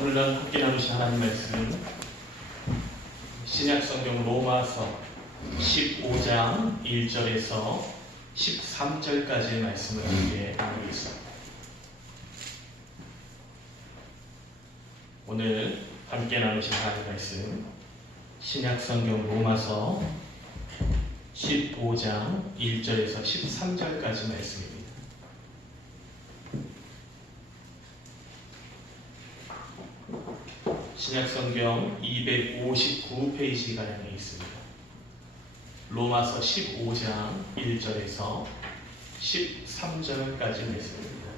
오늘은 함께 나누신 하나님 말씀은 신약성경 로마서 15장 1절에서 13절까지의 말씀을 함께 나누겠습니다. 오늘 함께 나누신 하나님 말씀 신약성경 로마서 15장 1절에서 13절까지 말씀입니다. 신약성경 259페이지가량에 있습니다. 로마서 15장 1절에서 13절까지 말씀입니다.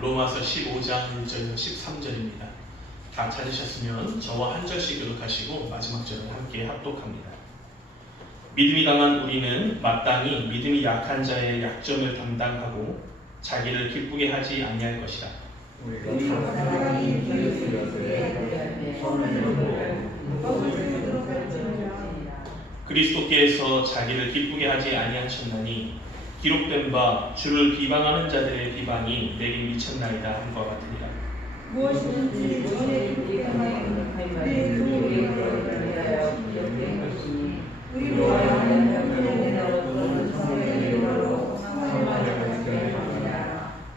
로마서 15장 1절에서 13절입니다. 다 찾으셨으면 저와 한 절씩 교독하시고 마지막 절을 함께 합독합니다. 믿음이 강한 우리는 마땅히 믿음이 약한 자의 약점을 담당하고 자기를 기쁘게 하지 아니할 것이다. 그리스도께서 자기를 기쁘게 하지 아니하셨나니 기록된 바 주를 비방하는 자들의 비방이 내게 미쳤나이다 함과 같으니라. 무엇이든지 전에 기록된 내 교회에 우리로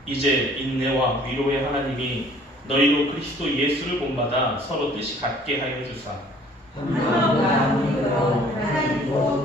이제 인내와 위로의 하나님이 너희로 그리스도 예수를 본받아 서로 뜻이 같게 하여 주사 하나님과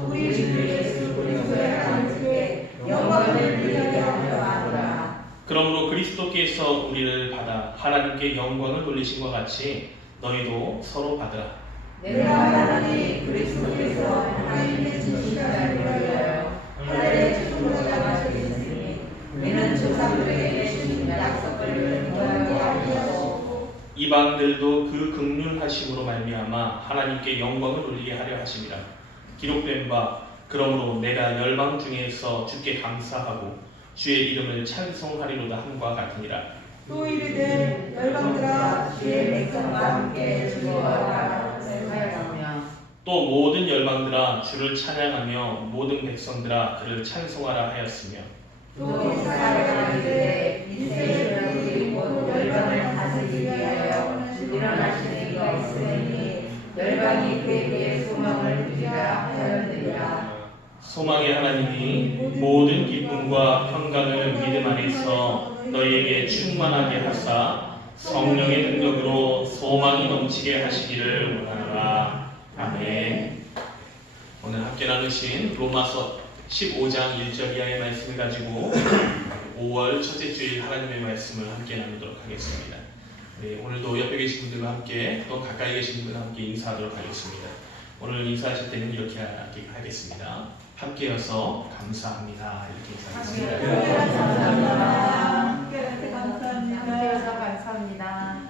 우리 주 예수 그리스도의 하나님께 영광을 돌리게 하려 하노라. 그러므로 그리스도께서 우리를 받아 하나님께 영광을 돌리신 것 같이 너희도 서로 받으라. 내가 하나님 그리스도께서 하나님의 진실자를 위하여 하늘의 주권자가 되셨으니 이는 조상들에게 주신 약속을 무하게 하시고 이방들도 그 긍휼하심으로 말미암아 하나님께 영광을 돌리게 하려 하심이라. 기록된 바 그러므로 내가 열방 중에서 주께 감사하고 주의 이름을 찬송하리로다 함과 같으니라. 또 이르되 열방들아 주의 백성과 함께 즐거워하라. 또 모든 열방들아 주를 찬양하며 모든 백성들아 그를 찬송하라 하였으며 또 이스라엘과 이르되 이스라엘이 곧 열방을 다스리기 위하여 일어나신 이가 있으니 열방이 그에게 소망을 두리라 하였느니라. 소망의 하나님이 모든 기쁨과 평강을 믿음 안에서 너희에게 충만하게 하사 성령의 능력으로 소망이 넘치게 하시기를 원하노라. 아멘. 오늘 함께 나누신 로마서 15장 1절 이하의 말씀을 가지고 5월 첫째 주일 하나님의 말씀을 함께 나누도록 하겠습니다. 네, 오늘도 옆에 계신 분들과 함께 또 가까이 계신 분들과 함께 인사하도록 하겠습니다. 오늘 인사하실 때는 이렇게 하겠습니다. 함께여서 감사합니다. 이렇게 인사하겠습니다. 함께여서 감사합니다.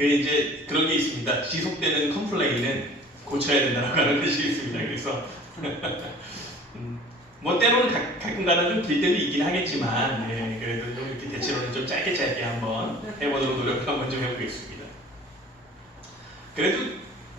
이제 그런 게 있습니다. 지속되는 컴플레인은 고쳐야 된다고 하는 뜻이 있습니다. 그래서 뭐 때로는 가끔가다 좀 길 때도 있긴 하겠지만 그래도 좀 이렇게 대체로는 좀 짧게 한번 해보도록 노력 한번 좀 해보겠습니다. 그래도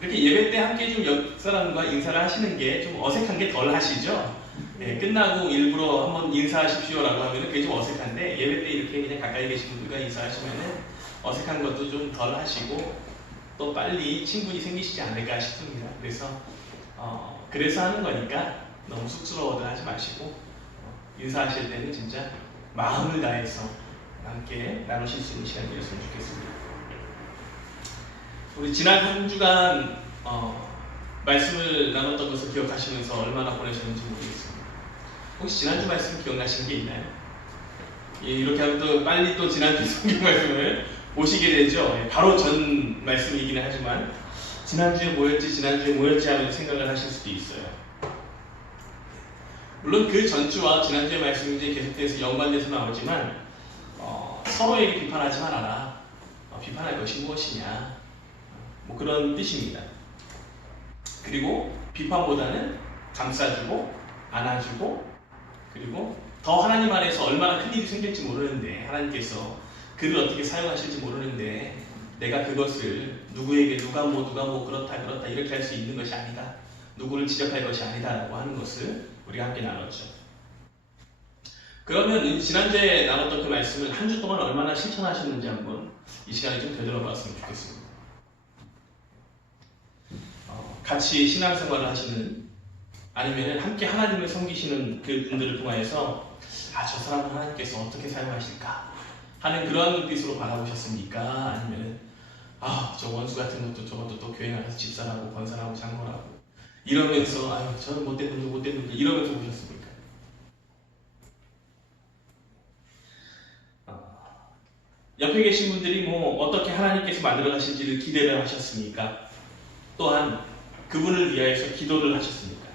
이렇게 예배 때 함께 좀 옆 사람과 인사를 하시는 게 좀 어색한 게 덜 하시죠? 끝나고 일부러 한번 인사하십시오라고 하면 그게 좀 어색한데 예배 때 이렇게 그냥 가까이 계신 분들과 인사하시면은 어색한 것도 좀 덜 하시고 또 빨리 친분이 생기시지 않을까 싶습니다. 그래서 하는 거니까 너무 쑥스러워들 하지 마시고 인사하실 때는 진짜 마음을 다해서 함께 나누실 수 있는 시간이 되었으면 좋겠습니다. 우리 지난 한 주간 말씀을 나눴던 것을 기억하시면서 얼마나 보내셨는지 모르겠습니다. 혹시 지난주 말씀 기억나시는 게 있나요? 이렇게 하면 또 빨리 또 지난주 성경 말씀을 보시게 되죠. 바로 전 말씀이기는 하지만 지난주에 뭐였지 하면서 생각을 하실 수도 있어요. 물론 그 전주와 지난주의 말씀이 이제 계속돼서 연관돼서 나오지만 서로에게 비판하지 말아라. 비판할 것이 무엇이냐. 뭐 그런 뜻입니다. 그리고 비판보다는 감싸주고 안아주고 그리고 더 하나님 안에서 얼마나 큰 일이 생길지 모르는데 하나님께서 그를 어떻게 사용하실지 모르는데 내가 그것을 누구에게 누가 뭐 그렇다 이렇게 할 수 있는 것이 아니다. 누구를 지적할 것이 아니다라고 하는 것을 우리가 함께 나눴죠. 그러면 지난주에 나눴던 그 말씀을 한 주 동안 얼마나 실천하셨는지 한번 이 시간에 좀 되돌아봤으면 좋겠습니다. 같이 신앙생활을 하시는 아니면 함께 하나님을 섬기시는 그 분들을 통하여서 저 사람은 하나님께서 어떻게 사용하실까 하는 그러한 눈빛으로 바라보셨습니까? 아니면 저 원수 같은 것도 저것도 또 교회 나가서 집사라고 권사라고 장로라고 이러면서 저는 못된 놈들 이러면서 보셨습니까? 옆에 계신 분들이 어떻게 하나님께서 만들어 가실지를 기대를 하셨습니까? 또한 그분을 위하여서 기도를 하셨습니까?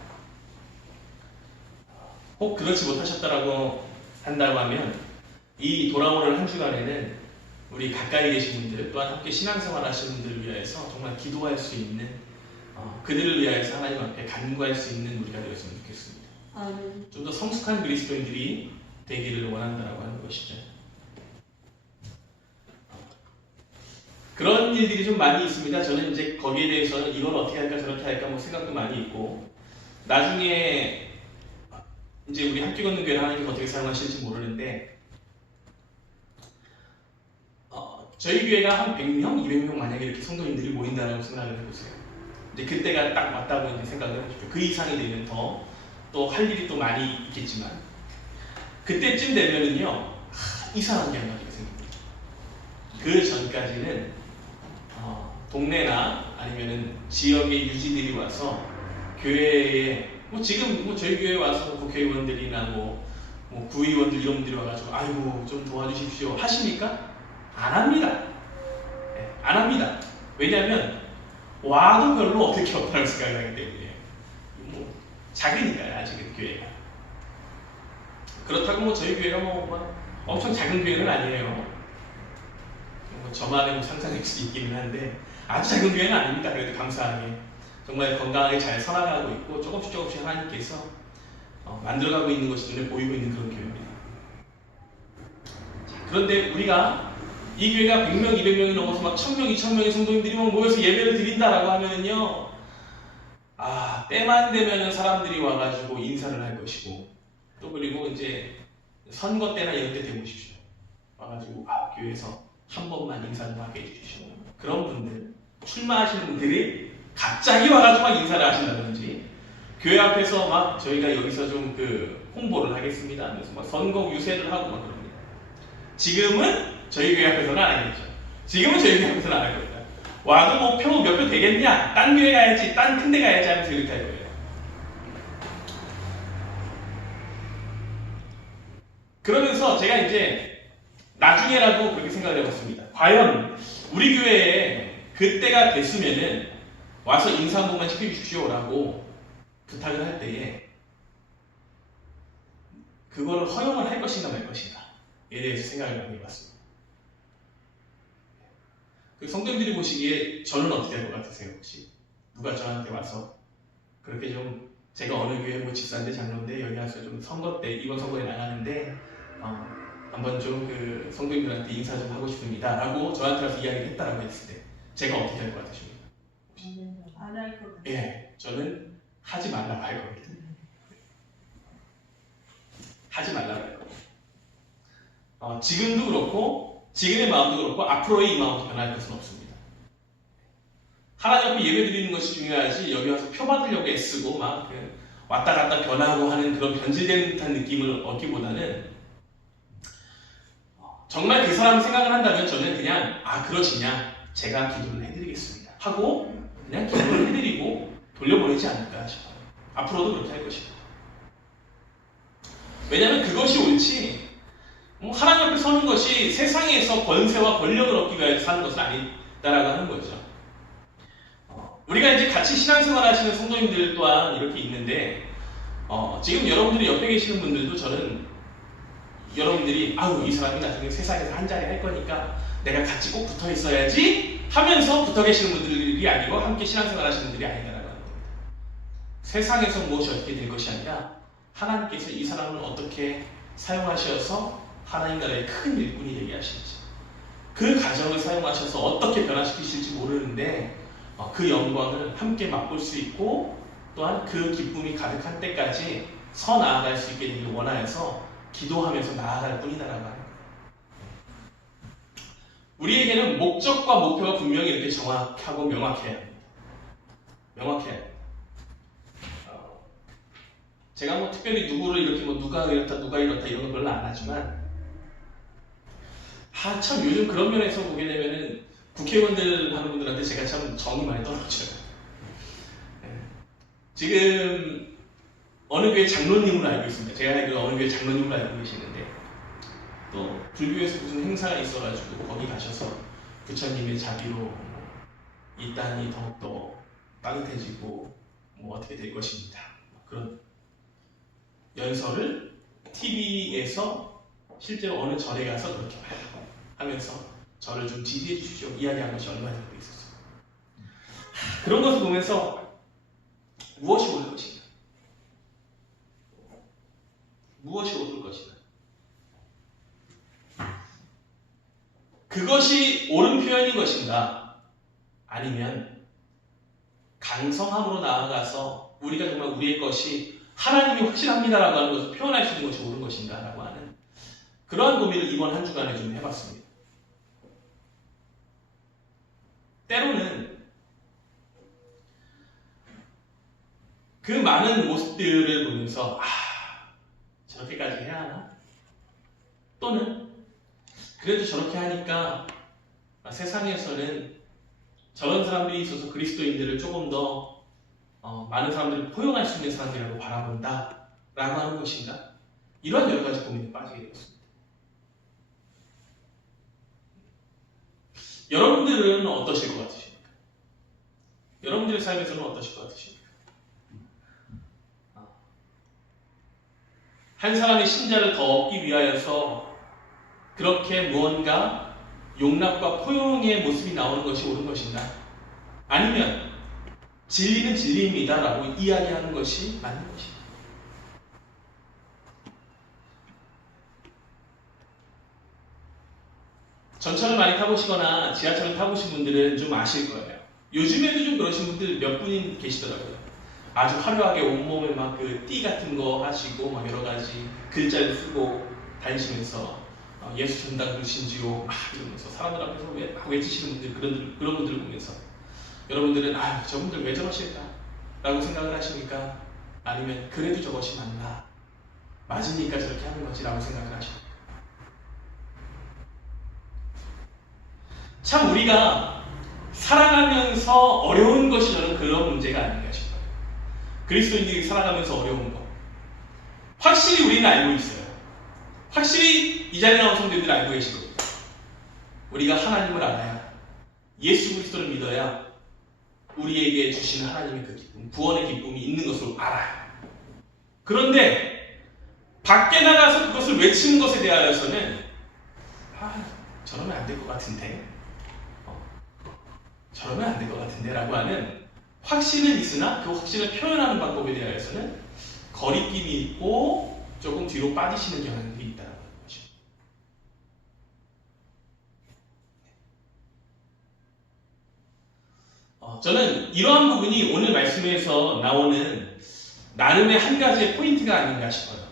혹 그렇지 못하셨다라고 한다고 하면 이 돌아오는 한 주간에는 우리 가까이 계신 분들 또한 함께 신앙생활 하시는 분들을 위하여서 정말 기도할 수 있는 그들을 위하여서 하나님 앞에 간구할 수 있는 우리가 되었으면 좋겠습니다. 좀 더 성숙한 그리스도인들이 되기를 원한다라고 하는 것이죠. 그런 일들이 좀 많이 있습니다. 저는 이제 거기에 대해서는 이걸 어떻게 할까 저렇게 할까 생각도 많이 있고 나중에 이제 우리 함께 걷는 교회를 하나님께서 어떻게 사용하실지 모르는데 저희 교회가 한 100명, 200명 만약에 이렇게 성도님들이 모인다라고 생각을 해보세요. 이제 그때가 딱 왔다고 이제 생각을 해보십시오. 그 이상이 되면 또 할 일이 또 많이 있겠지만 그때쯤 되면은요 이상한 게 하나가 생깁니다. 그 전까지는 동네나 아니면은 지역의 유지들이 와서 교회에 지금 저희 교회에 와서 국회의원들이나 구의원들 이런 분들이 와가지고 아이고 좀 도와주십시오 하십니까? 안 합니다. 네, 안 합니다. 왜냐하면 와도 별로 얻을 게 없다고 생각을 하기 때문에 작으니까요 아직은 교회가. 그렇다고 저희 교회가 엄청 작은 교회는 아니에요. 저만의 상상일 수 있기는 한데 아주 작은 교회는 아닙니다. 그래도 감사하게 정말 건강하게 잘 살아가고 있고 조금씩 하나님께서 만들어가고 있는 것이 눈에 보이고 있는 그런 교회입니다. 그런데 우리가 이 교회가 100명, 200명이 넘어서 막 1000명, 2000명의 성도님들이 모여서 예배를 드린다라고 하면은요 때만 되면은 사람들이 와가지고 인사를 할 것이고 또 그리고 이제 선거 때나 이런 때 되보십시오. 와가지고 교회에서 한 번만 인사 좀 하게 해주시고 그런 분들 출마하시는 분들이 갑자기 와가지고 막 인사를 하신다든지 교회 앞에서 막 저희가 여기서 좀 홍보를 하겠습니다 하면서 막 선거 유세를 하고 막 그럽니다. 지금은 저희 교회 앞에서는 안 하겠죠. 지금은 저희 교회 앞에서는 안 할 겁니다. 와도 표 몇 표 되겠냐? 딴 교회 가야지, 딴 큰 데 가야지 하면서 이렇게 할 거예요. 그러면서 제가 이제 나중에라도 그렇게 생각을 해봤습니다. 과연 우리 교회에 그때가 됐으면은 와서 인사 한 번만 시켜주십시오라고 부탁을 할 때에 그거를 허용을 할 것인가 말 것인가에 대해서 생각을 많이 해봤습니다. 성도님들이 보시기에 저는 어떻게 할 것 같으세요? 혹시 누가 저한테 와서 그렇게 좀 제가 어느 교회 집사인데 장로인데 여기 와서 좀 선거 때 이번 선거에 나가는데 한번 좀 성도님들한테 인사 좀 하고 싶습니다 라고 저한테 와서 이야기를 했다라고 했을 때 제가 어떻게 할 것 같으십니까? 안 할 것 같아요. 예, 저는 하지 말라고 할 겁니다. 하지 말라고 할 겁니다. 지금도 그렇고 지금의 마음도 그렇고 앞으로의 이 마음도 변할 것은 없습니다. 하나님 앞에 예배 드리는 것이 중요하지 여기 와서 표 받으려고 애쓰고 막 왔다 갔다 변하고 하는 그런 변질되는 듯한 느낌을 얻기보다는 정말 그 사람 생각을 한다면 저는 그냥 그러시냐 제가 기도를 해드리겠습니다 하고 그냥 기도를 해드리고 돌려보내지 않을까 싶어요. 앞으로도 그렇게 할 것입니다. 왜냐하면 그것이 옳지 하나님 앞에 서는 것이 세상에서 권세와 권력을 얻기 위해서 사는 것은 아니다라고 하는 거죠. 우리가 이제 같이 신앙생활 하시는 성도님들 또한 이렇게 있는데 지금 여러분들이 옆에 계시는 분들도 저는 여러분들이 이 사람이 나중에 세상에서 한 자리 할 거니까 내가 같이 꼭 붙어 있어야지 하면서 붙어 계시는 분들이 아니고 함께 신앙생활 하시는 분들이 아니다라고 하는 겁니다. 세상에서 무엇이 어떻게 될 것이 아니라 하나님께서 이 사람을 어떻게 사용하셔서 하나님 나라의 큰 일꾼이 되게 하실지 그 가정을 사용하셔서 어떻게 변화시키실지 모르는데 그 영광을 함께 맛볼 수 있고 또한 그 기쁨이 가득한 때까지 서 나아갈 수 있게 되길 원하여서 기도하면서 나아갈 뿐이다라고 하는 거예요. 우리에게는 목적과 목표가 분명히 이렇게 정확하고 명확해야 합니다. 명확해야 합니다. 제가 뭐 특별히 누구를 이렇게 뭐 누가 이렇다 이런 거 별로 안 하지만 참 요즘 그런 면에서 보게 되면은 국회의원들 하는 분들한테 제가 참 정이 많이 떨어져요. 지금 어느 교회 장로님으로 알고 있습니다. 제가 알기로 어느 교회 장로님으로 알고 계시는데 또 불교에서 무슨 행사가 있어가지고 거기 가셔서 부처님의 자비로 이 땅이 더욱더 따뜻해지고 뭐 어떻게 될 것입니다. 그런 연설을 TV에서 실제로 어느 절에 가서 그렇게 하면서 저를 좀 지지해 주십시오 이야기한 것이 얼마 전에 있었어요. 그런 것을 보면서 무엇이 옳을 것인가? 무엇이 옳을 것인가? 그것이 옳은 표현인 것인가? 아니면 강성함으로 나아가서 우리가 정말 우리의 것이 하나님이 확실합니다라고 하는 것을 표현할 수 있는 것이 옳은 것인가? 라고 하는 그러한 고민을 이번 한 주간에 좀 해봤습니다. 때로는 그 많은 모습들을 보면서 저렇게까지 해야 하나? 또는 그래도 저렇게 하니까 세상에서는 저런 사람들이 있어서 그리스도인들을 조금 더 많은 사람들을 포용할 수 있는 사람들이라고 바라본다 라고 하는 것인가? 이런 여러 가지 고민에 빠지게 되었습니다. 여러분들은 어떠실 것 같으십니까? 여러분들의 삶에서는 어떠실 것 같으십니까? 한 사람의 신자를 더 얻기 위하여서 그렇게 무언가 용납과 포용의 모습이 나오는 것이 옳은 것인가? 아니면 진리는 진리입니다 라고 이야기하는 것이 맞는 것인가? 전철을 많이 타보시거나 지하철을 타보신 분들은 좀 아실 거예요. 요즘에도 좀 그러신 분들 몇 분이 계시더라고요. 아주 화려하게 온몸에 막 그 띠 같은 거 하시고 막 여러 가지 글자를 쓰고 다니시면서 예수 전당 그러신지요 막 이러면서 사람들 앞에서 막 외치시는 분들 그런 분들을 보면서 여러분들은 저분들 왜 저러실까? 라고 생각을 하십니까? 아니면 그래도 저것이 맞나? 맞으니까 저렇게 하는 거지 라고 생각을 하십니까? 참 우리가 살아가면서 어려운 것이 저는 그런 문제가 아닌가 싶어요. 그리스도인들이 살아가면서 어려운 거. 확실히 우리는 알고 있어요. 확실히 이 자리에 나온 성도님들 알고 계시고 우리가 하나님을 알아야 예수 그리스도를 믿어야 우리에게 주시는 하나님의 그 기쁨, 구원의 기쁨이 있는 것을 알아요. 그런데 밖에 나가서 그것을 외치는 것에 대하여서는 저러면 안 될 것 같은데 저러면 안 될 것 같은데 라고 하는 확신은 있으나 그 확신을 표현하는 방법에 대하여서는 거리낌이 있고 조금 뒤로 빠지시는 경향들이 있다는 거죠. 저는 이러한 부분이 오늘 말씀에서 나오는 나름의 한 가지의 포인트가 아닌가 싶어요.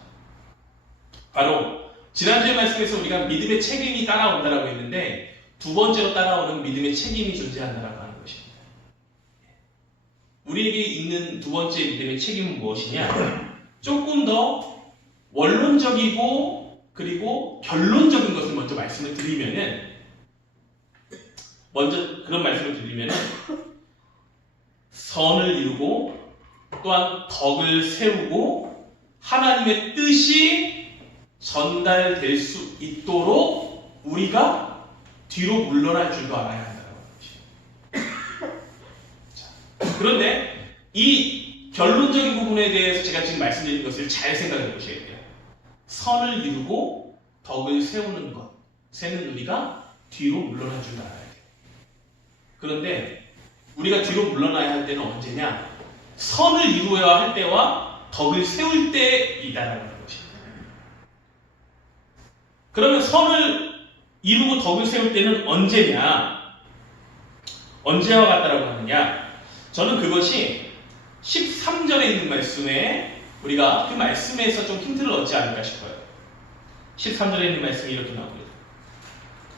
바로 지난주의 말씀에서 우리가 믿음의 책임이 따라온다라고 했는데 두 번째로 따라오는 믿음의 책임이 존재한다라고 하는 것입니다. 우리에게 있는 두 번째 믿음의 책임은 무엇이냐? 조금 더 원론적이고 그리고 결론적인 것을 먼저 말씀을 드리면은 선을 이루고 또한 덕을 세우고 하나님의 뜻이 전달될 수 있도록 우리가 뒤로 물러날 줄도 알아야 한다는 것이죠. 그런데 이 결론적인 부분에 대해서 제가 지금 말씀드린 것을 잘 생각해 보셔야 돼요. 선을 이루고 덕을 세우는 것에는 우리가 뒤로 물러날 줄도 알아야 돼요. 그런데 우리가 뒤로 물러나야 할 때는 언제냐? 선을 이루어야 할 때와 덕을 세울 때이다라는 것입니다. 그러면 선을 이루고 덕을 세울 때는 언제냐? 언제와 같다라고 하느냐? 저는 그것이 13절에 있는 말씀에 우리가 그 말씀에서 좀 힌트를 얻지 않을까 싶어요. 13절에 있는 말씀이 이렇게 나옵니다.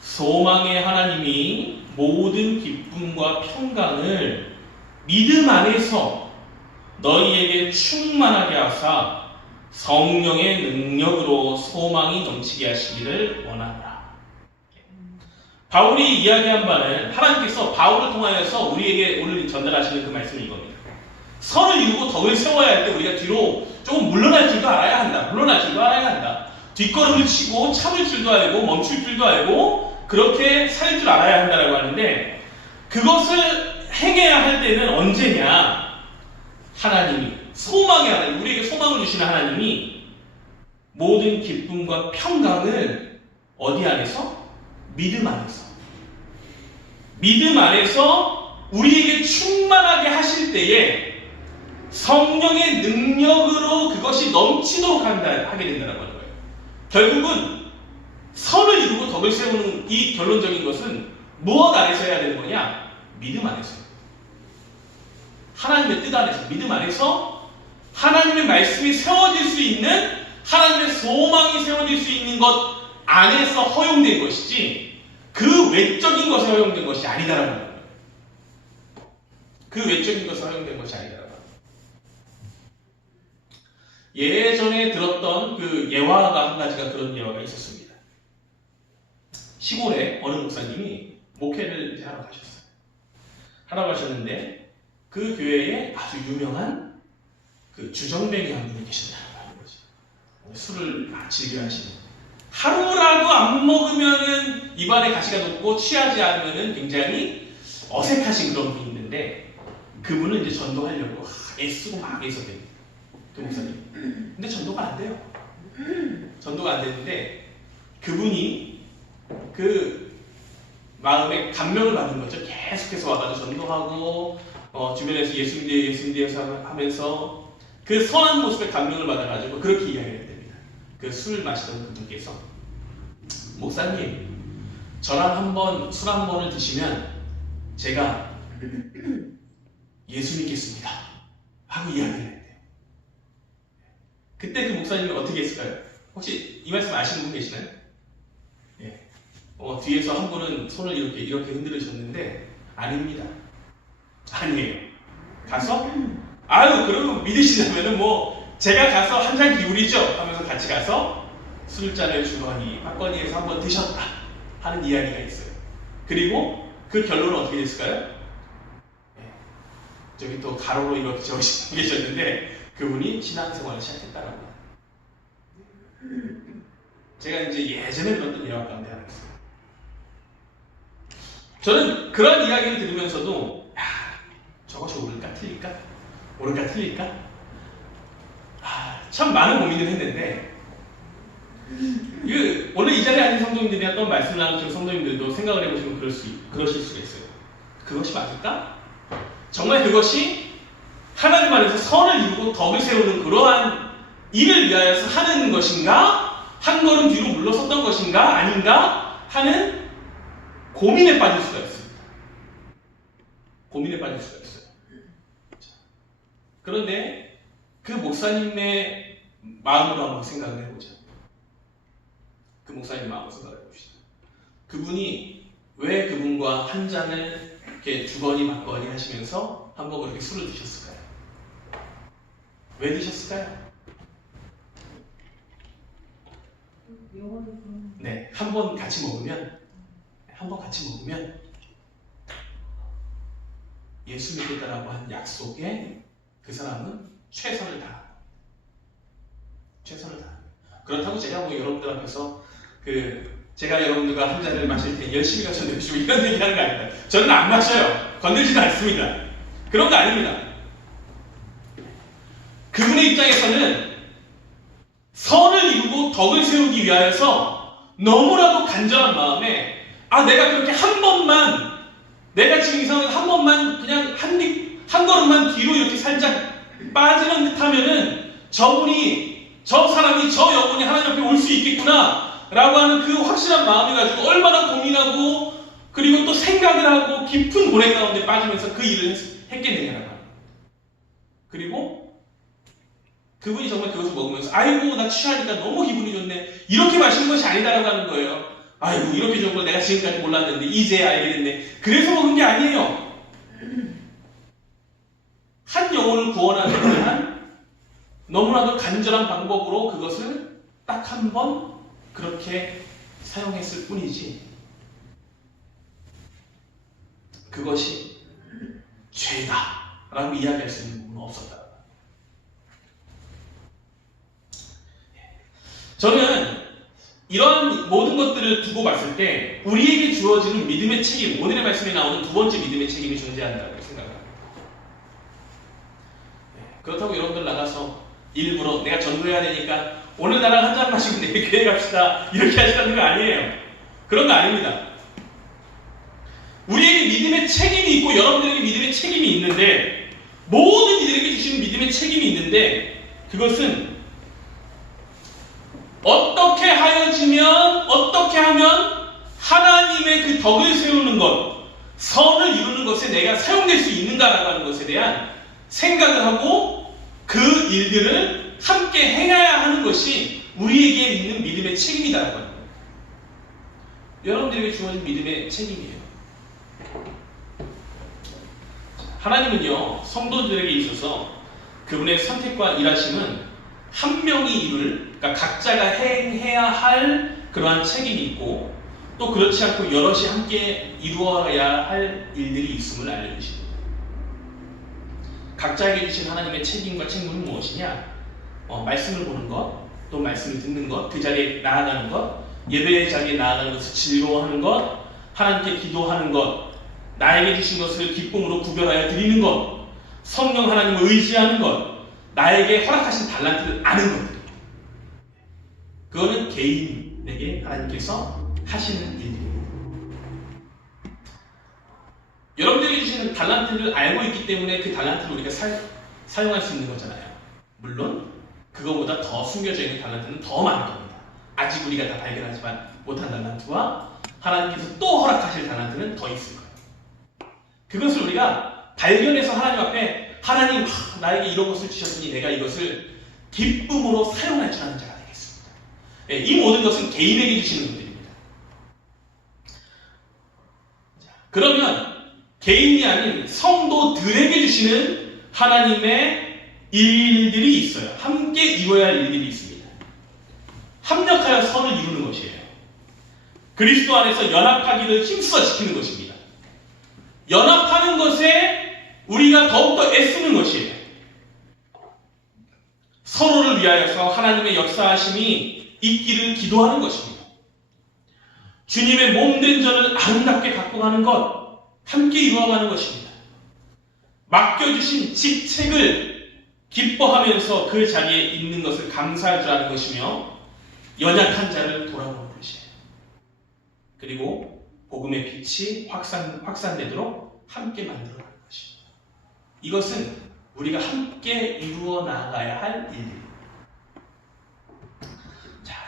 소망의 하나님이 모든 기쁨과 평강을 믿음 안에서 너희에게 충만하게 하사 성령의 능력으로 소망이 넘치게 하시기를 원하노라. 바울이 이야기한 바는 하나님께서 바울을 통하여서 우리에게 오늘 전달하시는 그 말씀이 이겁니다. 선을 이루고 덕을 세워야 할 때 우리가 뒤로 조금 물러날 줄도 알아야 한다. 물러날 줄도 알아야 한다. 뒷걸음을 치고 참을 줄도 알고 멈출 줄도 알고 그렇게 살 줄 알아야 한다라고 하는데 그것을 행해야 할 때는 언제냐? 하나님이 소망의 하나님, 우리에게 소망을 주시는 하나님이 모든 기쁨과 평강을 어디 안에서? 믿음 안에서. 믿음 안에서 우리에게 충만하게 하실 때에 성령의 능력으로 그것이 넘치도록 하게 된다는 거예요. 결국은 선을 이루고 덕을 세우는 이 결론적인 것은 무엇 안에서 해야 되는 거냐? 믿음 안에서. 하나님의 뜻 안에서, 믿음 안에서 하나님의 말씀이 세워질 수 있는, 하나님의 소망이 세워질 수 있는 것 안에서 허용된 것이지 그 외적인 것에 허용된 것이 아니다라는 거예요. 그 외적인 것에 허용된 것이 아니다라는 거예요. 예전에 들었던 그 예화가 한 가지가 그런 예화가 있었습니다. 시골에 어느 목사님이 목회를 이제 하러 가셨어요. 하러 가셨는데 그 교회에 아주 유명한 그 주정뱅이 한 분이 계신다는 거지. 술을 즐겨 하시는. 하루라도 안 먹으면은 입안에 가시가 돋고 취하지 않으면은 굉장히 어색하신 그런 분이 있는데 그분은 이제 전도하려고 애쓰고 막 애써대요. 그 목사님. 근데 전도가 안 돼요. 전도가 안 되는데 그분이 그 마음에 감명을 받은 거죠. 계속해서 와가지고 전도하고 주변에서 예수님대에서 하면서 그 선한 모습에 감명을 받아가지고 그렇게 이야기를 됩니다. 그 술 마시던 그분께서 목사님 저랑 한번 술 한 번을 드시면 제가 예수 믿겠습니다 하고 이야기를 했대요. 그때 그 목사님이 어떻게 했을까요? 혹시 이 말씀 아시는 분 계시나요? 예. 뒤에서 한 분은 손을 이렇게 흔들으셨는데 아닙니다. 아니에요. 가서 아유 그러면 믿으시려면은 뭐 제가 가서 한 잔 기울이죠 하면서 같이 가서 술잔을 주거니 받거니에서 한번 드셨다 하는 이야기가 있어요. 그리고 그 결론은 어떻게 됐을까요? 예. 저기 또 가로로 이렇게 적으시고 계셨는데 그분이 신앙생활을 시작했다라고 해요. 제가 이제 예전에 들었던 예화 가운데 하나 있어요. 저는 그런 이야기를 들으면서도 저것이 옳을까 틀릴까? 옳을까 틀릴까? 참 많은 고민을 했는데 오늘 이 자리에 앉은 성도님들이나 또 말씀을 나누는 성도님들도 생각을 해보시면 그러실 수가 있어요. 그것이 맞을까? 정말 그것이 하나님 안에서 선을 이루고 덕을 세우는 그러한 일을 위하여서 하는 것인가? 한 걸음 뒤로 물러섰던 것인가? 아닌가? 하는 고민에 빠질 수가 있습니다. 고민에 빠질 수가 있어요. 그런데 그 목사님의 마음으로 한번 생각을 해보자. 그 목사님 마음으로 생각을 해봅시다. 그분이 왜 그분과 한 잔을 이렇게 주거니 맞거니 하시면서 한 번 그렇게 술을 드셨을까요? 왜 드셨을까요? 네, 한 번 같이 먹으면 예수 믿겠다라고 한 약속에 그 사람은 최선을 다합니다. 그렇다고 제가 뭐 여러분들 앞에서 제가 여러분들과 한 잔을 마실 때 열심히 가서 내주시고 이런 얘기 하는 거 아닙니다. 저는 안 마셔요. 건들지도 않습니다. 그런 거 아닙니다. 그분의 입장에서는 선을 이루고 덕을 세우기 위하여서 너무나도 간절한 마음에 내가 그렇게 한 번만 내가 지금 이 상황에서 한 번만 그냥 한 걸음만 뒤로 이렇게 살짝 빠지는 듯 하면은 저 사람이 저 영혼이 하나님 앞에 올 수 있겠구나 라고 하는 그 확실한 마음을 가지고 얼마나 고민하고 그리고 또 생각을 하고 깊은 고뇌 가운데 빠지면서 그 일을 했겠느냐라고 합니다. 그리고 그분이 정말 그것을 먹으면서 아이고 나 취하니까 너무 기분이 좋네. 이렇게 마시는 것이 아니다라고 하는 거예요. 아이고 이렇게 좋은 걸 내가 지금까지 몰랐는데 이제 알게 됐네. 그래서 먹은 게 아니에요. 한 영혼을 구원하기 위한 너무나도 간절한 방법으로 그것을 딱 한 번 그렇게 사용했을 뿐이지 그것이 죄다 라고 이야기할 수 있는 부분은 없었다. 저는 이러한 모든 것들을 두고 봤을 때 우리에게 주어지는 믿음의 책임, 오늘의 말씀에 나오는 두 번째 믿음의 책임이 존재한다고 생각합니다. 그렇다고 여러분들 나가서 일부러 내가 전도해야 되니까 오늘 나랑 한잔 마시고 내일 교회 갑시다 이렇게 하시라는 거 아니에요. 그런 거 아닙니다. 우리에게 믿음의 책임이 있고 여러분들에게 믿음의 책임이 있는데 모든 이들에게 주시는 믿음의 책임이 있는데 그것은 어떻게 하여지면 어떻게 하면 하나님의 그 덕을 세우는 것 선을 이루는 것에 내가 사용될 수 있는가라고 하는 것에 대한 생각을 하고 그 일들을 함께 행해야 하는 것이 우리에게 있는 믿음의 책임이다라고 합니다. 여러분들에게 주어진 믿음의 책임이에요. 하나님은요 성도들에게 있어서 그분의 선택과 일하심은 한 명이 그러니까 각자가 행해야 할 그러한 책임이 있고 또 그렇지 않고 여럿이 함께 이루어야 할 일들이 있음을 알려주십니다. 각자에게 주신 하나님의 책임과 책무는 무엇이냐? 말씀을 보는 것, 또 말씀을 듣는 것, 그 자리에 나아가는 것, 예배의 자리에 나아가는 것을 즐거워하는 것, 하나님께 기도하는 것, 나에게 주신 것을 기쁨으로 구별하여 드리는 것, 성령 하나님을 의지하는 것, 나에게 허락하신 달란트를 아는 것들. 그거는 개인에게 하나님께서 하시는 일입니다. 여러분들에게 주시는 달란트를 알고 있기 때문에 그 달란트를 우리가 사용할 수 있는 거잖아요. 물론 그거보다 더 숨겨져 있는 달란트는 더 많을 겁니다. 아직 우리가 다 발견하지 못한 달란트와 하나님께서 또 허락하실 달란트는 더 있을 거예요. 그것을 우리가 발견해서 하나님 앞에 하나님 나에게 이런 것을 주셨으니 내가 이것을 기쁨으로 사용할 줄 아는 자가 되겠습니다. 이 모든 것은 개인에게 주시는 것들입니다. 그러면 개인이 아닌 성도들에게 주시는 하나님의 일들이 있어요. 함께 이루어야 할 일들이 있습니다. 합력하여 선을 이루는 것이에요. 그리스도 안에서 연합하기를 힘써 지키는 것입니다. 연합하는 것에 우리가 더욱더 애쓰는 것이에요. 서로를 위하여서 하나님의 역사하심이 있기를 기도하는 것입니다. 주님의 몸된 전을 아름답게 갖고 가는 것, 함께 이루어가는 것입니다. 맡겨주신 직책을 기뻐하면서 그 자리에 있는 것을 감사할 줄 아는 것이며 연약한 자를 돌아보는 것이에요. 그리고 복음의 빛이 확산되도록 함께 만들어가는 것입니다. 이것은 우리가 함께 이루어 나가야 할 일입니다.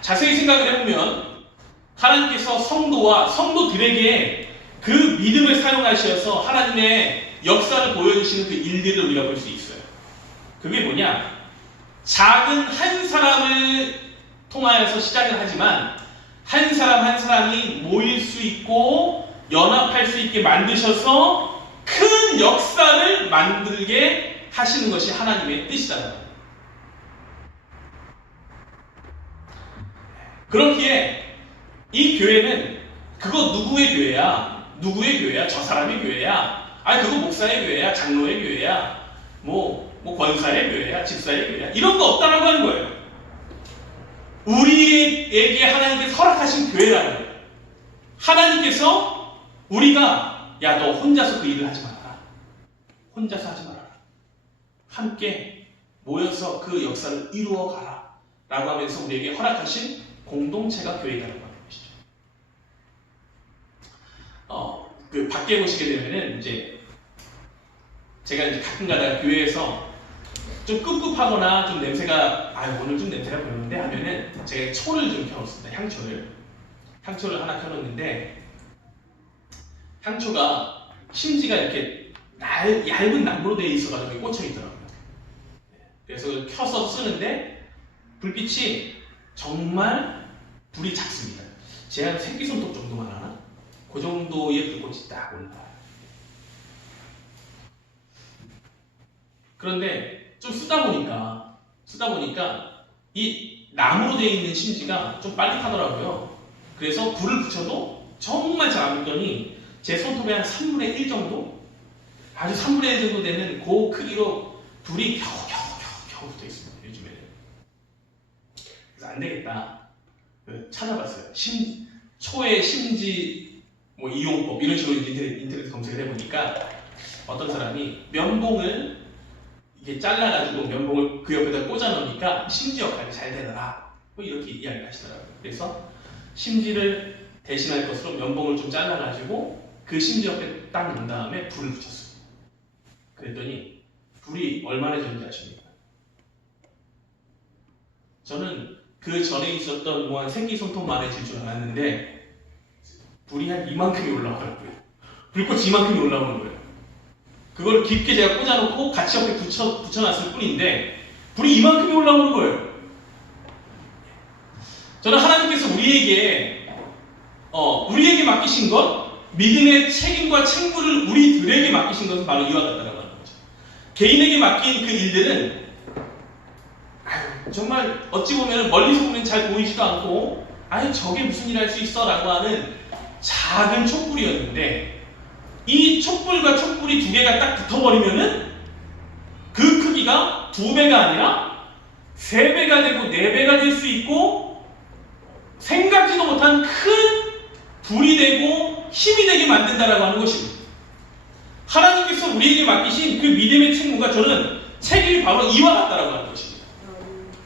자세히 생각을 해보면 하나님께서 성도와 성도들에게 그 믿음을 사용하셔서 하나님의 역사를 보여주시는 그 일들을 우리가 볼 수 있어요. 그게 뭐냐? 작은 한 사람을 통하여서 시작을 하지만 한 사람 한 사람이 모일 수 있고 연합할 수 있게 만드셔서 큰 역사를 만들게 하시는 것이 하나님의 뜻이잖아요. 그렇기에 이 교회는 그거 누구의 교회야? 누구의 교회야? 저 사람의 교회야? 아니 그거 목사의 교회야? 장로의 교회야? 뭐 권사의 교회야? 집사의 교회야? 이런 거 없다라고 하는 거예요. 우리에게 하나님께서 허락하신 교회라는 거예요. 하나님께서 우리가 야 너 혼자서 그 일을 하지 말아라. 혼자서 하지 말아라. 함께 모여서 그 역사를 이루어 가라. 라고 하면서 우리에게 허락하신 공동체가 교회라는 거예요. 그 밖에 보시게 되면은 이제 제가 이제 가끔 가다가 교회에서 좀 꿉꿉하거나 좀 냄새가 오늘 좀 냄새가 별로인데 하면은 제가 초를 좀 켜놓습니다. 향초를 하나 켜놓는데 향초가 심지가 이렇게 얇은 나무로 되어 있어가지고 꽂혀 있더라고요. 그래서 그걸 켜서 쓰는데 불빛이 정말 불이 작습니다. 제 한 새끼손톱 정도만 하나? 그 정도의 불꽃이 딱 올라와요. 그런데 좀 쓰다 보니까 이 나무로 되어 있는 심지가 좀 빨리 타더라고요. 그래서 불을 붙여도 정말 잘 안 붙더니 제 손톱의 한 3분의 1 정도? 아주 3분의 1 정도 되는 그 크기로 불이 겨우 붙어 있습니다. 요즘에는. 그래서 안 되겠다. 찾아봤어요. 초의 심지 이용법 이런 식으로 인터넷 검색을 해보니까 어떤 사람이 면봉을 이렇게 잘라가지고 면봉을 그 옆에다 꽂아 놓으니까 심지 역할이 잘 되더라. 이렇게 이야기를 하시더라고요. 그래서 심지를 대신할 것으로 면봉을 좀 잘라가지고 그 심지 옆에 딱 놓은 다음에 불을 붙였어요. 그랬더니 불이 얼마나 좋은지 아십니까? 저는 그 전에 있었던 한 새끼손톱만해 질 줄 알았는데 불이 한 이만큼이 올라오더라고요. 불꽃이 이만큼이 올라오는 거예요. 그걸 깊게 제가 꽂아놓고 같이 옆에 붙여놨을 뿐인데 불이 이만큼이 올라오는 거예요. 저는 하나님께서 우리에게 맡기신 것, 믿음의 책임과 책무를 우리들에게 맡기신 것은 바로 이와 같다라고 하는 거죠. 개인에게 맡긴 그 일들은 정말 어찌 보면 멀리서 보면 잘 보이지도 않고 저게 무슨 일 할 수 있어 라고 하는 작은 촛불이었는데 이 촛불과 촛불이 두 개가 딱 붙어버리면은 그 크기가 2배가 아니라 3배가 되고 4배가 될 수 있고 생각지도 못한 큰 불이 되고 힘이 되게 만든다라고 하는 것입니다. 하나님께서 우리에게 맡기신 그 믿음의 책무가 저는 책임이 바로 이와 같다라고 하는 것입니다.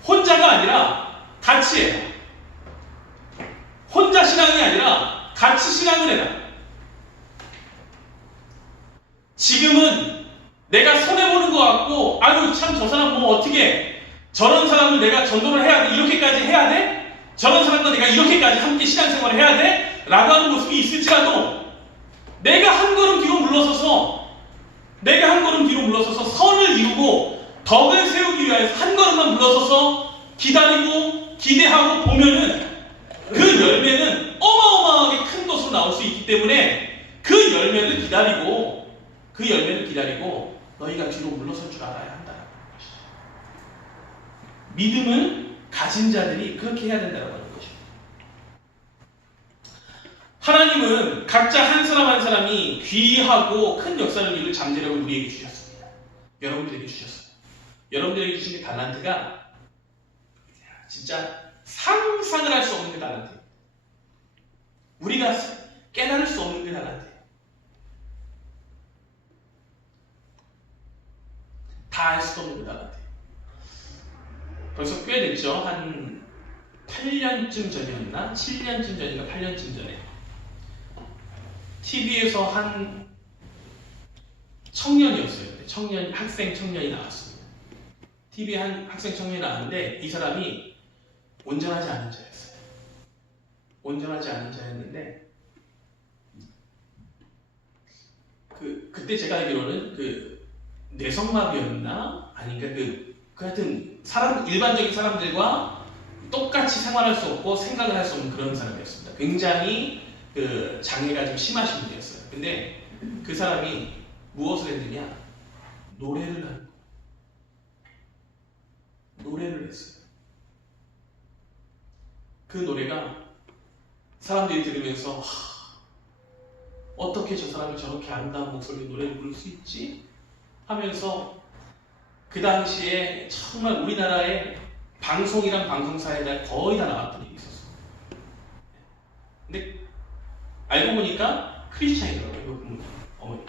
혼자가 아니라 같이 해라. 혼자 신앙이 아니라 같이 신앙을 해라. 지금은 내가 손해보는 것 같고 참 저 사람 어떻게 저런 사람을 내가 전도를 해야 돼? 이렇게까지 해야 돼? 저런 사람과 내가 이렇게까지 함께 신앙생활을 해야 돼? 라고 하는 모습이 있을지라도 내가 한 걸음 뒤로 물러서서 선을 이루고 덕을 세우기 위해서 한 걸음만 물러서서 기다리고 기대하고 보면은 그 열매는 어마어마하게 큰 것으로 나올 수 있기 때문에 그 열매를 기다리고 너희가 뒤로 물러설 줄 알아야 한다는 것이죠. 믿음을 가진 자들이 그렇게 해야 된다는 것이죠. 하나님은 각자 한 사람 한 사람이 귀하고 큰 역사를 이룰 잠재력을 우리에게 주셨습니다. 여러분들에게 주셨어요. 여러분들에게 주신 그 달란트가 진짜 상상을 할 수 없는 그 달란트. 우리가 깨달을 수 없는 그 달란트. 다 알 수도 없는 그 달란트. 벌써 꽤 됐죠. 한 8년쯤 전이었나? 7년쯤 전인가 8년쯤 전에 TV에서 한 청년이었어요. 학생 청년이 나왔습니다. TV에 한 학생 청년이 나왔는데 이 사람이 온전하지 않은 자였어요. 온전하지 않은 자였는데 그때 제가 알기로는 뇌성마비였나? 아닌가 하여튼 일반적인 사람들과 똑같이 생활할 수 없고 생각을 할 수 없는 그런 사람이었습니다. 굉장히 장애가 좀 심하신 분이었어요. 근데 그 사람이 무엇을 했느냐? 노래를 하는 거예요. 노래를 했어요. 그 노래가 사람들이 들으면서 어떻게 저 사람이 저렇게 아름다운 목소리로 노래를 부를 수 있지? 하면서 그 당시에 정말 우리나라의 방송이란 방송사에 거의 다 나왔던 일이 있었어요. 근데 알고 보니까 크리스찬이더라고요. 어머니.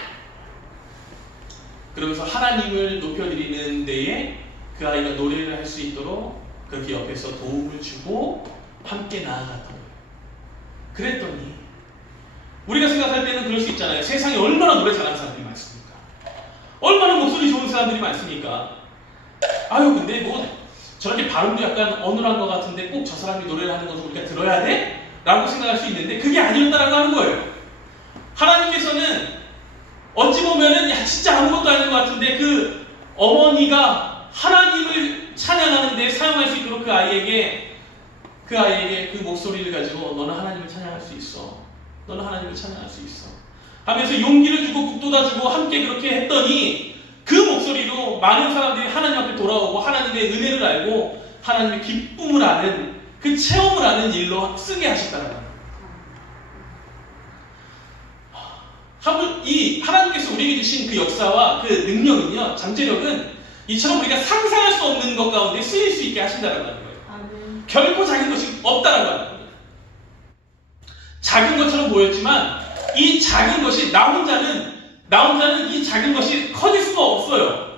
그러면서 하나님을 높여드리는 데에 그 아이가 노래를 할 수 있도록 그렇게 옆에서 도움을 주고 함께 나아갔던 거예요. 그랬더니 우리가 생각할 때는 그럴 수 있잖아요. 세상에 얼마나 노래 잘하는 사람들이 많습니까? 얼마나 목소리 좋은 사람들이 많습니까? 아유 근데 뭐 저렇게 발음도 약간 어눌한 것 같은데 꼭 저 사람이 노래를 하는 것을 우리가 들어야 돼? 라고 생각할 수 있는데 그게 아니었다라고 하는 거예요. 하나님께서는 어찌 보면은 야 진짜 아무것도 아닌 것 같은데 그 어머니가 하나님을 찬양하는 데 사용할 수 있도록 그 아이에게 그 목소리를 가지고 너는 하나님을 찬양할 수 있어. 너는 하나님을 찬양할 수 있어. 하면서 용기를 주고 북돋아주고 함께 그렇게 했더니 그 목소리로 많은 사람들이 하나님 앞에 돌아오고 하나님의 은혜를 알고 하나님의 기쁨을 아는 그 체험을 하는 일로 쓰게 하셨다는 거예요. 이 하나님께서 우리에게 주신 그 역사와 그 능력은요, 잠재력은 이처럼 우리가 상상할 수 없는 것 가운데 쓰일 수 있게 하신다는 거예요. 결코 작은 것이 없다라고 하는 겁니다. 작은 것처럼 보였지만 이 작은 것이 나 혼자는 이 작은 것이 커질 수가 없어요.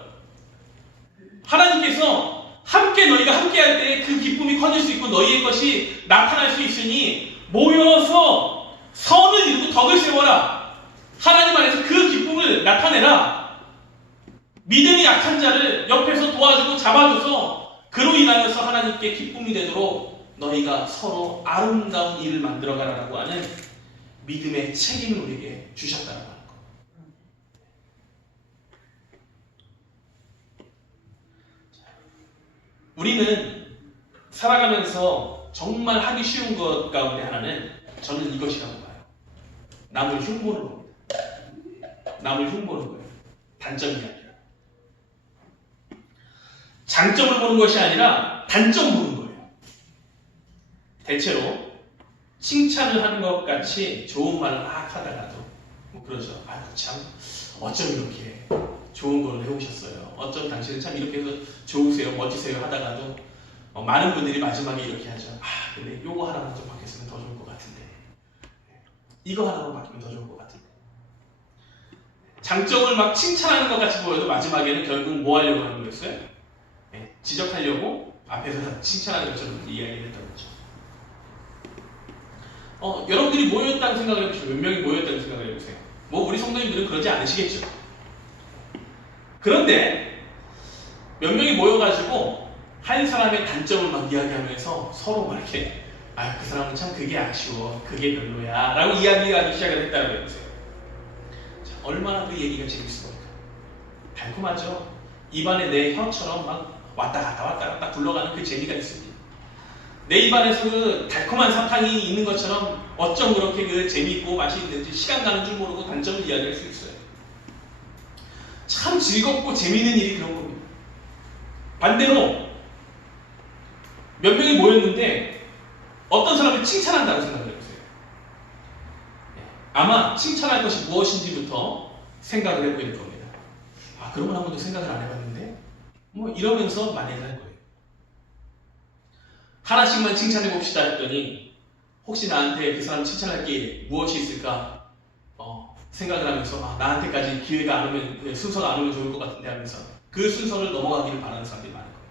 하나님께서 너희가 함께 할 때 그 기쁨이 커질 수 있고 너희의 것이 나타날 수 있으니 모여서 선을 이루고 덕을 세워라. 하나님 안에서 그 기쁨을 나타내라. 믿음이 약한 자를 옆에서 도와주고 잡아줘서 그로 인하여서 하나님께 기쁨이 되도록 너희가 서로 아름다운 일을 만들어가라라고 하는 믿음의 책임을 우리에게 주셨다는 거예요. 우리는 살아가면서 정말 하기 쉬운 것 가운데 하나는 저는 이것이라고 봐요. 남을 흉보는 겁니다. 남을 흉보는 거예요. 단점 이야기야. 장점을 보는 것이 아니라 단점을 보는 거예요. 대체로 칭찬을 하는 것 같이 좋은 말을 막 하다가도 뭐 그러죠. 아유 참 어쩜 이렇게 좋은 걸 해오셨어요. 어쩜 당신은 참 이렇게 해서 좋으세요, 멋지세요 하다가도 많은 분들이 마지막에 이렇게 하죠. 아 근데 요거 하나만 좀 바뀌었으면 더 좋을 것 같은데 이거 하나만 바뀌면 더 좋을 것 같은데 장점을 막 칭찬하는 것 같이 보여도 마지막에는 결국 뭐 하려고 하는 거였어요? 지적하려고 앞에서 칭찬하는 것처럼 이야기를 했던 거죠. 여러분들이 모였다고 생각을 해보시죠. 몇 명이 모였다고 생각을 해보세요. 뭐 우리 성도님들은 그러지 않으시겠죠. 그런데 몇 명이 모여가지고 한 사람의 단점을 막 이야기하면서 서로 막 이렇게 그 사람은 참 그게 아쉬워, 그게 별로야 라고 이야기하기 시작을 했다고 해보세요. 자, 얼마나 그 얘기가 재밌습니까? 달콤하죠? 입안에 내 혀처럼 막 왔다 갔다 굴러가는 그 재미가 있습니다. 내 입안에서 그 달콤한 사탕이 있는 것처럼 어쩜 그렇게 그 재미있고 맛이 있는지 시간 가는 줄 모르고 단점을 이야기할 수 있어요. 참 즐겁고 재미있는 일이 그런 겁니다. 반대로 몇 명이 모였는데 어떤 사람을 칭찬한다고 생각을 해보세요. 아마 칭찬할 것이 무엇인지부터 생각을 해보게 될 겁니다. 그런 건 한 번도 생각을 안 해봤는데 뭐 이러면서 만회를 할 거예요. 하나씩만 칭찬해 봅시다 했더니 혹시 나한테 그 사람 칭찬할 게 무엇이 있을까 생각을 하면서 나한테까지 기회가 안 오면 순서가 안 오면 좋을 것 같은데 하면서 그 순서를 넘어가기를 바라는 사람들이 많을 거예요.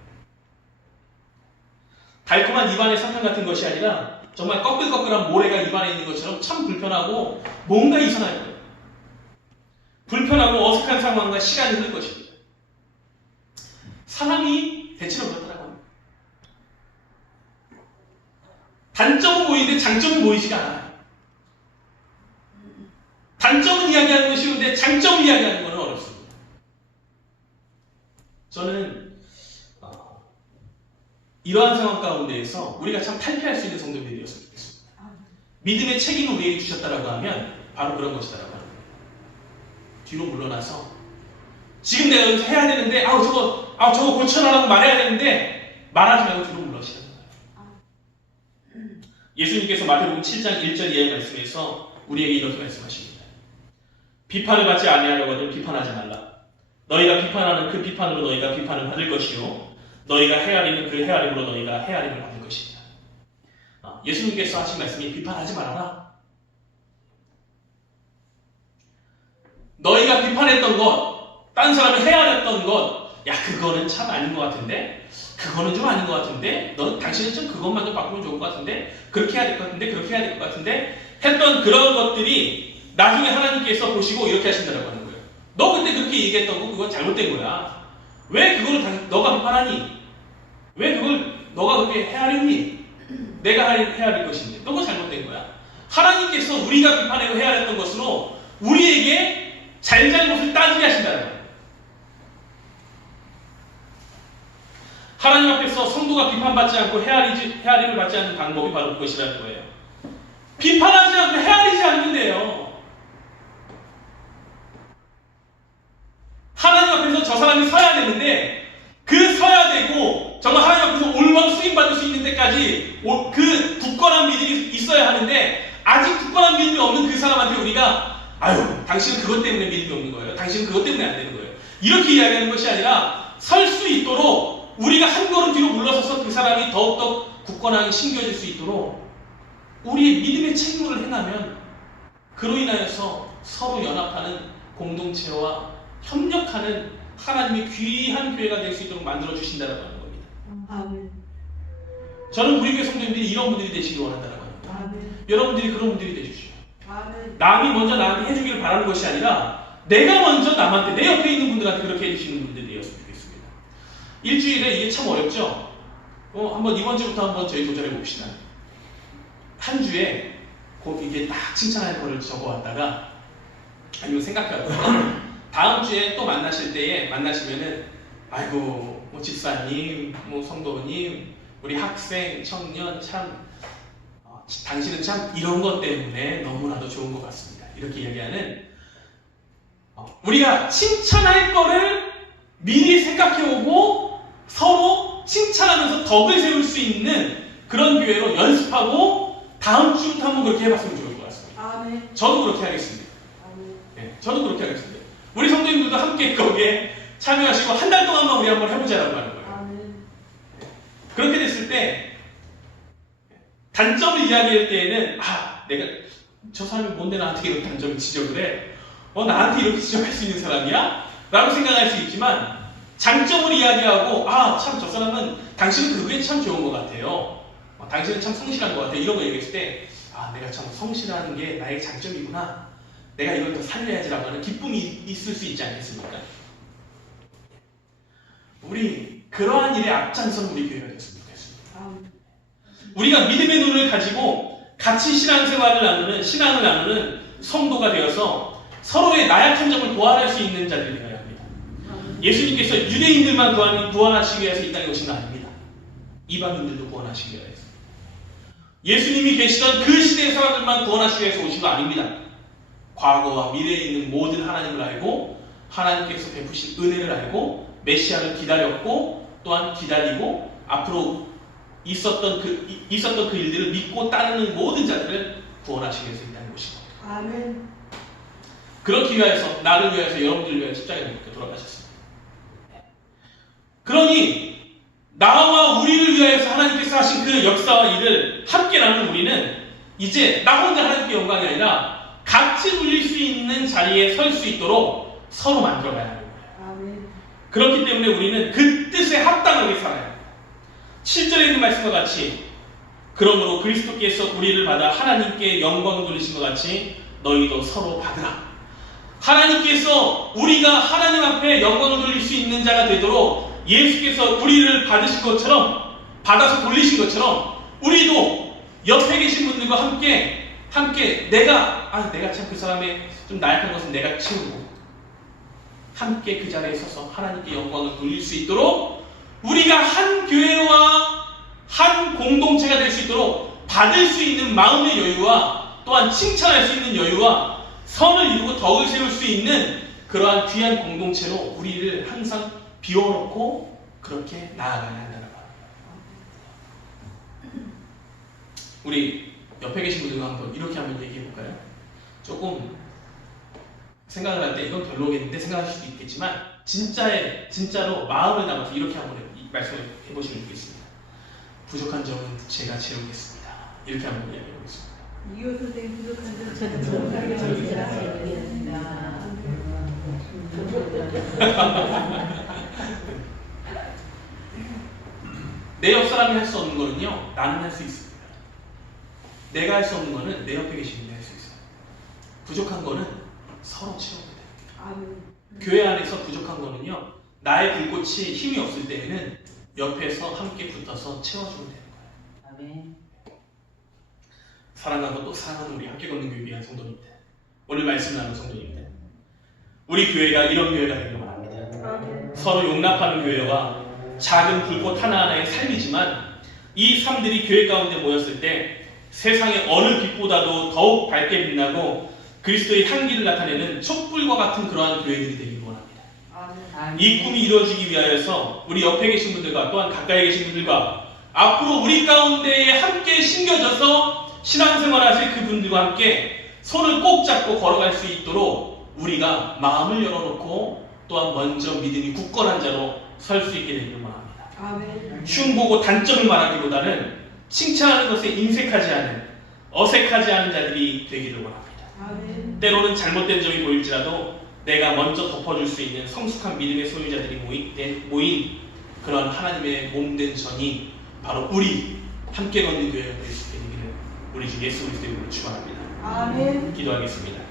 달콤한 입안의 사탕 같은 것이 아니라 정말 꺼끌꺼끌한 모래가 입안에 있는 것처럼 참 불편하고 뭔가 이상할 거예요. 불편하고 어색한 상황과 시간이 흐를 것입니다. 사람이 대체로 그렇더라고요. 단점은 보이는데 장점은 보이지가 않아요. 단점은 이야기하는 건 쉬운데 장점을 이야기하는 건 어렵습니다. 저는 이러한 상황 가운데에서 우리가 참 탈피할 수 있는 성도들이었으면 좋겠습니다. 믿음의 책임을 우리에게 주셨다라고 하면 바로 그런 것이다라고 하는 거예요. 뒤로 물러나서 지금 내가 여기서 해야 되는데 저거 고쳐라라고 말해야 되는데 말하지 말고 뒤로 물러시라는 거예요. 예수님께서 마태복음 7장 1절 이하의 말씀에서 우리에게 이렇게 말씀하십니다. 비판을 받지 아니하려거든 비판하지 말라. 너희가 비판하는 그 비판으로 너희가 비판을 받을 것이요 너희가 헤아리는 그 헤아림으로 너희가 헤아림을 받을 것이다. 예수님께서 하신 말씀이 비판하지 말아라. 너희가 비판했던 것, 딴 사람이 헤아렸던 것, 그거는 참 아닌 것 같은데, 그거는 좀 아닌 것 같은데, 당신은 좀 그것만 좀 바꾸면 좋을 것 같은데, 그렇게 해야 될 것 같은데, 그렇게 해야 될 것 같은데, 했던 그런 것들이 나중에 하나님께서 보시고 이렇게 하신다고 하는 거예요. 너 그때 그렇게 얘기했던 거 그건 잘못된 거야. 왜 그거를 너가 비판하니? 왜 그걸 너가 그렇게 헤아렸니? 내가 헤아릴 것인데 너가 잘못된 거야. 하나님께서 우리가 비판하고 헤아렸던 것으로 우리에게 잘잘못을 따지게 하신다는 거예요. 하나님 앞에서 성도가 비판받지 않고 헤아림을 받지 않는 방법이 바로 그것이라는 거예요. 비판하지 않고 헤아리지 않는 데요. 하나님 앞에서 저 사람이 서야 되는데 그 서야 되고 정말 하나님 앞에서 올바로 쓰임받을 수 있는 때까지 그 굳건한 믿음이 있어야 하는데 아직 굳건한 믿음이 없는 그 사람한테 우리가 아유 당신은 그것 때문에 믿음이 없는 거예요. 당신은 그것 때문에 안 되는 거예요. 이렇게 이야기하는 것이 아니라 설 수 있도록 우리가 한 걸음 뒤로 물러서서 그 사람이 더욱더 굳건하게 신겨질 수 있도록 우리의 믿음의 책무를 행하면 그로 인하여서 서로 연합하는 공동체와 협력하는 하나님의 귀한 교회가 될 수 있도록 만들어 주신다는 겁니다. 아멘. 저는 우리 교회 성도님들이 이런 분들이 되시길 원한다는 겁니다. 아멘. 여러분들이 그런 분들이 되주시오. 아멘. 남이 먼저 나한테 해주기를 바라는 것이 아니라 내가 먼저 남한테 내 옆에 있는 분들한테 그렇게 해주시는 분들이 되었으면 좋겠습니다. 일주일에 이게 참 어렵죠? 한번 이번 주부터 한번 저희 도전해 봅시다. 한 주에 곧 이게 딱 칭찬할 거를 적어왔다가 아니면 생각해왔다가 다음 주에 또 만나실 때에 만나시면은 아이고 뭐 집사님, 뭐 성도님, 우리 학생, 청년 참 당신은 참 이런 것 때문에 너무나도 좋은 것 같습니다. 이렇게 이야기하는 우리가 칭찬할 거를 미리 생각해오고 서로 칭찬하면서 덕을 세울 수 있는 그런 교회로 연습하고 다음 주부터 한번 그렇게 해봤으면 좋을 것 같습니다. 아멘. 저도 그렇게 하겠습니다. 아멘. 네, 저도 그렇게 하겠습니다. 우리 성도님들도 함께 거기에 참여하시고 한 달 동안만 우리 한번 해보자라고 하는 거예요. 아멘. 그렇게 됐을 때 단점을 이야기할 때에는 내가 저 사람이 뭔데 나한테 이런 단점을 지적을 해? 나한테 이렇게 지적할 수 있는 사람이야? 라고 생각할 수 있지만 장점을 이야기하고 참 저 사람은 당신은 그게 참 좋은 것 같아요. 당신은 참 성실한 것 같아요. 이런 거 얘기했을 때 내가 참 성실한 게 나의 장점이구나. 내가 이걸 더 살려야지라고 하는 기쁨이 있을 수 있지 않겠습니까? 우리 그러한 일에 앞장선 우리 교회가 됐으면 좋겠습니다. 우리가 믿음의 눈을 가지고 같이 신앙생활을 나누는 신앙을 나누는 성도가 되어서 서로의 나약한 점을 보완할 수 있는 자들이 되어야 합니다. 예수님께서 유대인들만 구원하시기 위해서 이 땅에 오신 거 아닙니다. 이방인들도 구원하시기 위해서. 예수님이 계시던 그 시대의 사람들만 구원하시기 위해서 오신 거 아닙니다. 과거와 미래에 있는 모든 하나님을 알고 하나님께서 베푸신 은혜를 알고 메시아를 기다렸고 또한 기다리고 앞으로 있었던 그 일들을 믿고 따르는 모든 자들을 구원하시기 위해서 이 땅에 오신 겁니다. 아멘. 그렇기 위해서 나를 위해서 여러분들을 위해서 십자가에 못 돌아가셨습니다. 그러니 나와 우리를 위하여서 하나님께서 하신 그 역사와 일을 함께 나누는 우리는 이제 나 혼자 하나님께 영광이 아니라 같이 누릴 수 있는 자리에 설 수 있도록 서로 만들어가야 하는 거예요. 아멘. 그렇기 때문에 우리는 그 뜻에 합당하게 살아야 합니다. 7절에 있는 말씀과 같이 그러므로 그리스도께서 우리를 받아 하나님께 영광을 돌리신 것 같이 너희도 서로 받으라. 하나님께서 우리가 하나님 앞에 영광을 돌릴 수 있는 자가 되도록 예수께서 우리를 받으신 것처럼 받아서 돌리신 것처럼 우리도 옆에 계신 분들과 함께 내가 참 그 사람의 좀 나약한 것은 내가 치우고 함께 그 자리에 서서 하나님께 영광을 돌릴 수 있도록 우리가 한 교회와 한 공동체가 될 수 있도록 받을 수 있는 마음의 여유와 또한 칭찬할 수 있는 여유와 선을 이루고 덕을 세울 수 있는 그러한 귀한 공동체로 우리를 항상 비워놓고 그렇게 나아가야 한다는 겁니다. 우리 옆에 계신 분들과 한번 이렇게 한번 얘기해 볼까요? 조금 생각을 할 때 이건 별로겠는데 생각하실 수도 있겠지만 진짜로 마음을 담아서 이렇게 한번 말씀을 해보시면 좋겠습니다. 부족한 점은 제가 채우겠습니다. 이렇게 한번 이야기해 보겠습니다. 이웃을 된 부족한 점 저는 정말 제가 채우겠습니다. 내 옆 사람이 할 수 없는 거는요, 나는 할 수 있습니다. 내가 할 수 없는 거는 내 옆에 계신 분이 할 수 있어요. 부족한 거는 서로 채우면 됩니다. 아멘. 교회 안에서 부족한 거는요, 나의 불꽃이 힘이 없을 때에는 옆에서 함께 붙어서 채워주면 되는 거예요. 아멘. 사랑하고 또 사랑하는 우리 함께 걷는 교회 위한 성도님들, 오늘 말씀 나눈 성도님들, 우리 교회가 이런 교회가 되길 원합니다. 서로 용납하는 교회와 작은 불꽃 하나하나의 삶이지만 이 삶들이 교회 가운데 모였을 때 세상의 어느 빛보다도 더욱 밝게 빛나고 그리스도의 향기를 나타내는 촛불과 같은 그러한 교회들이 되길 원합니다. 이 꿈이 이루어지기 위하여서 우리 옆에 계신 분들과 또한 가까이 계신 분들과 앞으로 우리 가운데에 함께 심겨져서 신앙생활하실 그분들과 함께 손을 꼭 잡고 걸어갈 수 있도록 우리가 마음을 열어놓고 또한 먼저 믿음이 굳건한 자로 설 수 있게 되기를 원합니다. 흉보고 단점을 말하기보다는 칭찬하는 것에 인색하지 않은, 어색하지 않은 자들이 되기를 원합니다. 때로는 잘못된 점이 보일지라도 내가 먼저 덮어줄 수 있는 성숙한 믿음의 소유자들이 모인 그런 하나님의 몸된 전이 바로 우리 함께 걷는 교회가 될 수 있게 되기를 우리 주 예수 그리스도의 이름으로 축원합니다. 아멘. 기도하겠습니다.